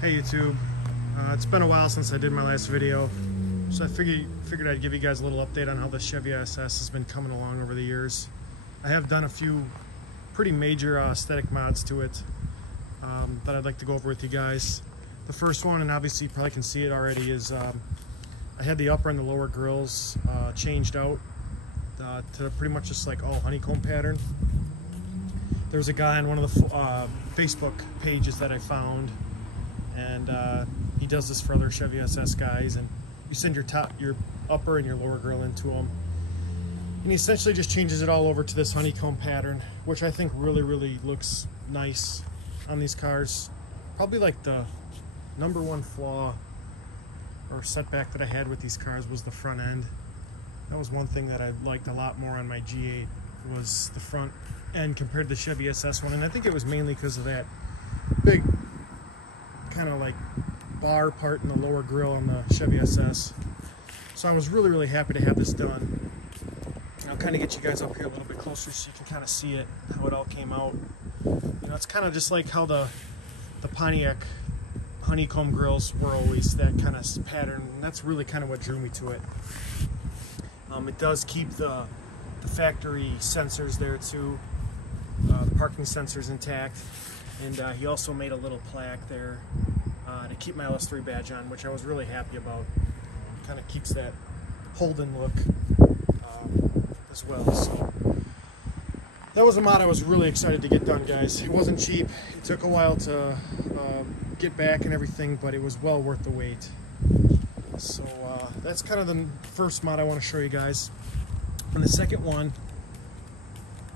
Hey YouTube, it's been a while since I did my last video, so I figured I'd give you guys a little update on how the Chevy SS has been coming along over the years. I have done a few pretty major aesthetic mods to it that I'd like to go over with you guys. The first one, and obviously you probably can see it already, is I had the upper and the lower grills changed out to pretty much just like all honeycomb pattern. There was a guy on one of the Facebook pages that I found, and he does this for other Chevy SS guys, and you send your upper and your lower grill into him, and he essentially just changes it all over to this honeycomb pattern, which I think really looks nice on these cars. Probably like the number one flaw or setback that I had with these cars was the front end. That was one thing that I liked a lot more on my G8, was the front end compared to the Chevy SS one, and I think it was mainly because of that big kind of like bar part in the lower grill on the Chevy SS. So I was really happy to have this done. And I'll kind of get you guys up here a little bit closer so you can kind of see it, how it all came out. You know, it's kind of just like how the Pontiac honeycomb grills were always that kind of pattern, and that's really kind of what drew me to it. It does keep the factory sensors there too, the parking sensors intact, and he also made a little plaque there to keep my LS3 badge on, which I was really happy about. Kind of keeps that Holden look as well. So that was a mod I was really excited to get done, guys. It wasn't cheap. It took a while to get back and everything, but it was well worth the wait. So that's kind of the first mod I want to show you guys. And the second one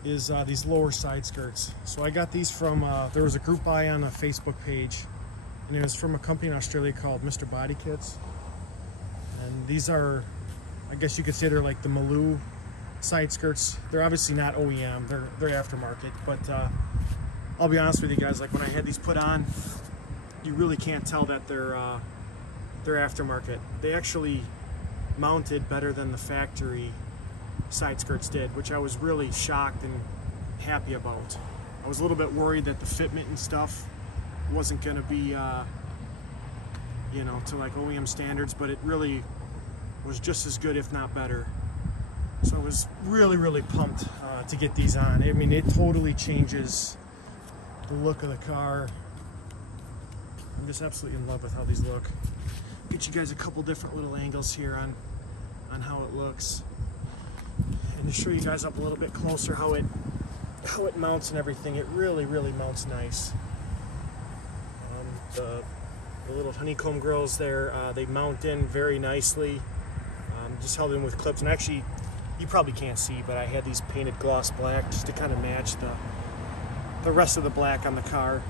is these lower side skirts. So I got these from, there was a group buy on a Facebook page, and it was from a company in Australia called Mr. Body Kits. And these are, I guess you could say they're like the Maloo side skirts. They're obviously not OEM, they're aftermarket, but I'll be honest with you guys, like when I had these put on, you really can't tell that they're aftermarket. They actually mounted better than the factory side skirts did, which I was really shocked and happy about. I was a little bit worried that the fitment and stuff wasn't going to be you know, to like OEM standards, but it really was just as good, if not better. So I was really pumped to get these on. I mean, it totally changes the look of the car. I'm just absolutely in love with how these look. Get you guys a couple different little angles here on how it looks, and to show you guys up a little bit closer how it mounts and everything. It really mounts nice. The little honeycomb grills there, they mount in very nicely. Just held in with clips, and actually you probably can't see, but I had these painted gloss black just to kind of match the rest of the black on the car.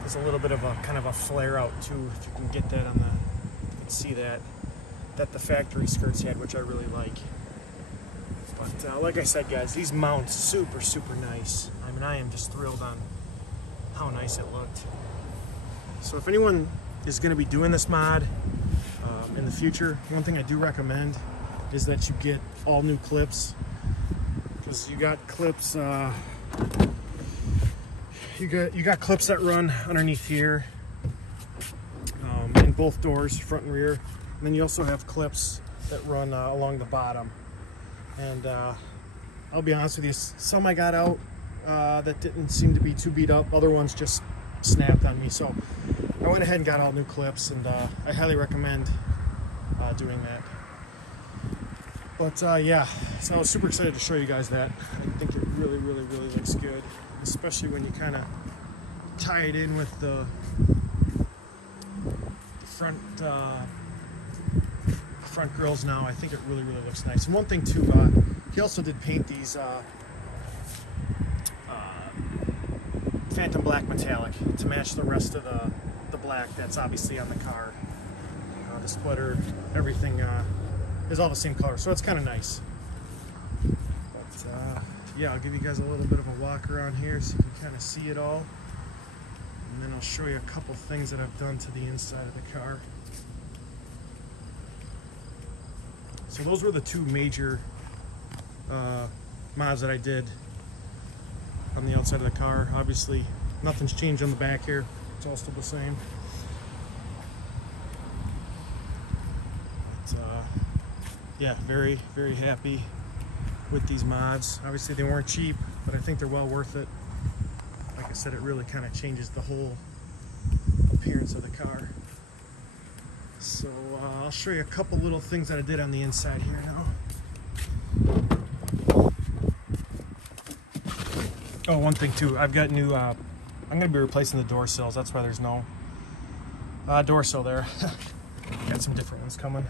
There's a little bit of a kind of a flare out too, if you can get that on the, you can see that the factory skirts had, which I really like. But like I said, guys, these mount super nice. I mean, I am just thrilled on how nice it looked. So if anyone is going to be doing this mod in the future, one thing I do recommend is that you get all new clips, because you got clips you got clips that run underneath here in both doors, front and rear, and then you also have clips that run along the bottom. And I'll be honest with you, some I got out that didn't seem to be too beat up, other ones just snapped on me, so I went ahead and got all new clips, and I highly recommend doing that. But yeah, so I was super excited to show you guys that. I think it really looks good, especially when you kind of tie it in with the front grills now. I think it really looks nice. And one thing too, he also did paint these Phantom Black Metallic to match the rest of the black that's obviously on the car. The splitter, everything is all the same color, so it's kind of nice. But yeah, I'll give you guys a little bit of a walk around here so you can kind of see it all, and then I'll show you a couple things that I've done to the inside of the car. So those were the two major mods that I did on the outside of the car. Obviously Nothing's changed on the back here. It's all still the same. But, yeah, very, very happy with these mods. Obviously they weren't cheap, but I think they're well worth it. Like I said, it really kind of changes the whole appearance of the car. So I'll show you a couple little things that I did on the inside here now. Oh, one thing too, I've got new, I'm going to be replacing the door sills. That's why there's no door sill there. Got some different ones coming.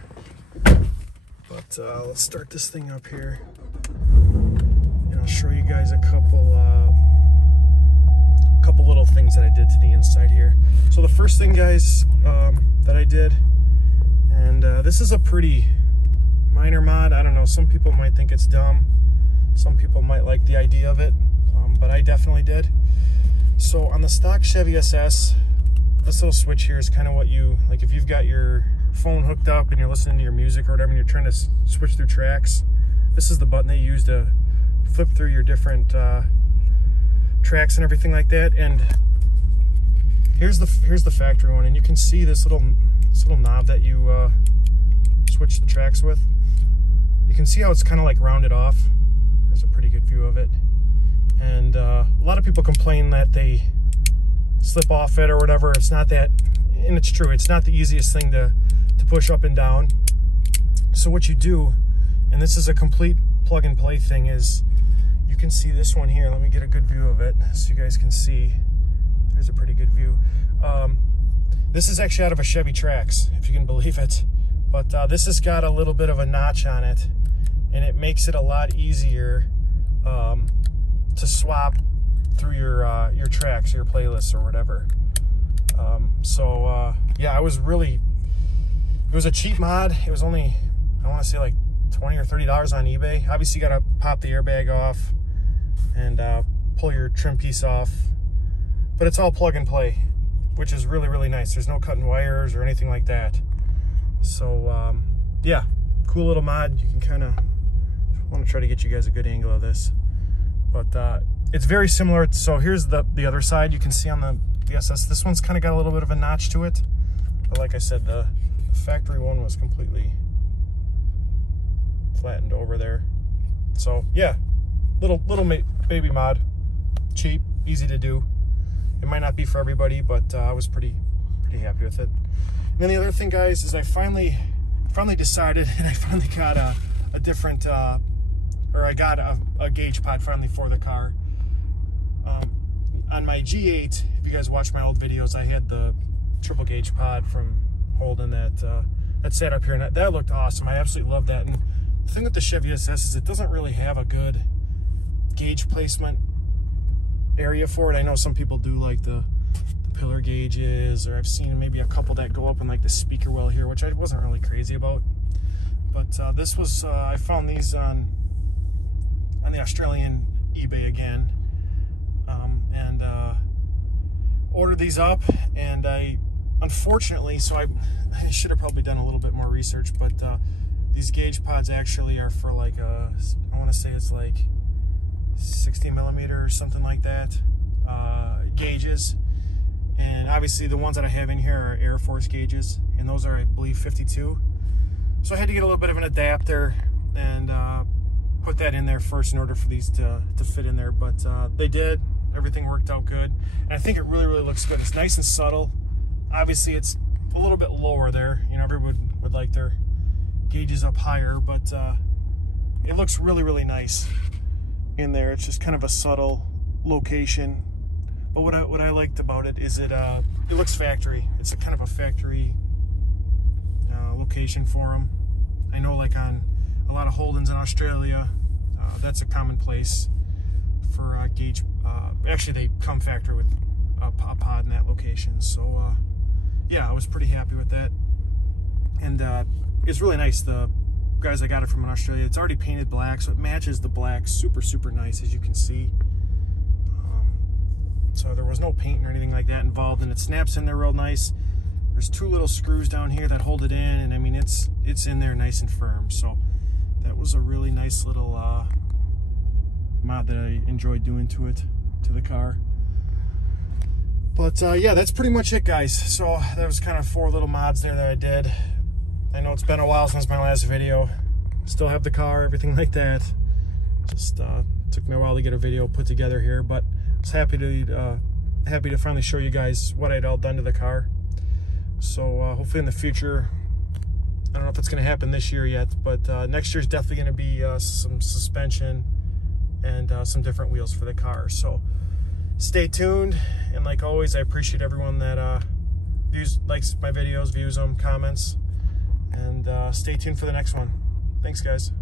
But let's start this thing up here. And I'll show you guys a couple little things that I did to the inside here. So the first thing, guys, that I did, and this is a pretty minor mod. I don't know, some people might think it's dumb. Some people might like the idea of it, but I definitely did. So on the stock Chevy SS, this little switch here is kind of what you, like if you've got your phone hooked up and you're listening to your music or whatever and you're trying to switch through tracks, this is the button they use to flip through your different tracks and everything like that. And here's the factory one, and you can see this little knob that you switch the tracks with. You can see how it's kind of like rounded off. There's a pretty good view of it. And a lot of people complain that they slip off it or whatever. It's not that, and it's true, it's not the easiest thing to push up and down. So what you do, and this is a complete plug and play thing, is you can see this one here. Let me get a good view of it so you guys can see. There's a pretty good view. This is actually out of a Chevy Trax, if you can believe it. But this has got a little bit of a notch on it, and it makes it a lot easier to swap through your tracks, your playlists, or whatever. Yeah, it was a cheap mod. It was only, I want to say like $20 or $30 on eBay. Obviously you got to pop the airbag off and pull your trim piece off, but it's all plug and play, which is really, really nice. There's no cutting wires or anything like that. So yeah, cool little mod. You can kind of, want to try to get you guys a good angle of this, but it's very similar. So here's the other side. You can see on the SS, this one's kind of got a little bit of a notch to it, but like I said, the factory one was completely flattened over there. So yeah, little baby mod, cheap, easy to do. It might not be for everybody, but I was pretty happy with it. And then the other thing, guys, is I finally decided, and I finally got a different, or I got a gauge pod finally for the car. On my G8, if you guys watch my old videos, I had the triple gauge pod from Holden that sat up here, and that looked awesome. I absolutely love that. And the thing with the Chevy SS is it doesn't really have a good gauge placement area for it. I know some people do like the pillar gauges, or I've seen maybe a couple that go up in like the speaker well here, which I wasn't really crazy about. But this was, I found these on the Australian eBay again, and ordered these up, and I unfortunately, so I should have probably done a little bit more research, but these gauge pods actually are for like I want to say it's like 60 millimeter or something like that gauges, and obviously the ones that I have in here are Air Force gauges, and those are, I believe, 52. So I had to get a little bit of an adapter and put that in there first in order for these to fit in there, but they did. Everything worked out good, and I think it really, really looks good. It's nice and subtle. Obviously it's a little bit lower there, you know, everyone would like their gauges up higher, but it looks really, really nice in there. It's just kind of a subtle location, but what I liked about it is it looks factory. It's a kind of a factory location for them. I know, like on a lot of Holdens in Australia, that's a common place for gauge. Actually, they come factory with a pod in that location. So yeah, I was pretty happy with that, and it's really nice. The guys that got it from in Australia, it's already painted black, so it matches the black super, super nice, as you can see. So there was no paint or anything like that involved, and it snaps in there real nice. There's two little screws down here that hold it in, and I mean, it's in there nice and firm. So that was a really nice little mod that I enjoyed doing to the car. But yeah, that's pretty much it, guys. So there was kind of 4 little mods there that I did. I know it's been a while since my last video. Still have the car, everything like that. Just took me a while to get a video put together here, but I was happy to finally show you guys what I'd all done to the car. So hopefully in the future, I don't know if it's going to happen this year yet, but next year's definitely going to be some suspension and some different wheels for the car. So stay tuned, and like always, I appreciate everyone that likes my videos, views them, comments, and stay tuned for the next one. Thanks, guys.